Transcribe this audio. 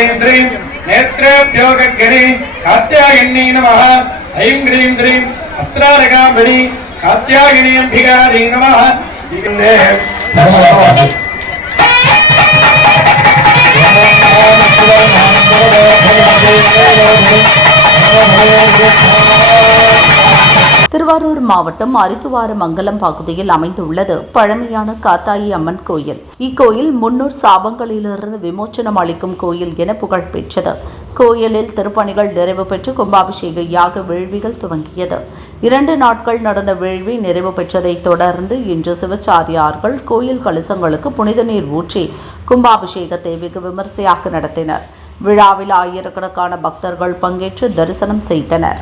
ह्रीं श्रीं नेत्रेभ्यो गग्गणे कात्यायन्यै नमः ऐं ह्रीं श्रीं अस्त्रारकाम्बिणी कात्यायनी अम्बिकायै नमः திருவாரூர் மாவட்டம் அரித்துவார மங்கலம் பகுதியில் அமைந்துள்ளது பழமையான காத்தாயி அம்மன் கோயில். இக்கோயில் முன்னூர் சாபங்களிலிருந்து விமோச்சனம் அளிக்கும் கோயில் என புகழ் பெற்றது. கோயிலில் திருப்பணிகள் நிறைவு பெற்று கும்பாபிஷேக யாக வேள்விகள் துவங்கியது. இரண்டு நாட்கள் நடந்த வேள்வி நிறைவு பெற்றதைத் தொடர்ந்து இன்று சிவச்சாரியார்கள் கோயில் கலசங்களுக்கு புனித நீர் ஊற்றி கும்பாபிஷேகத்தை வெகு விமர்சையாக நடத்தினர். விழாவில் ஆயிரக்கணக்கான பக்தர்கள் பங்கேற்று தரிசனம் செய்தனர்.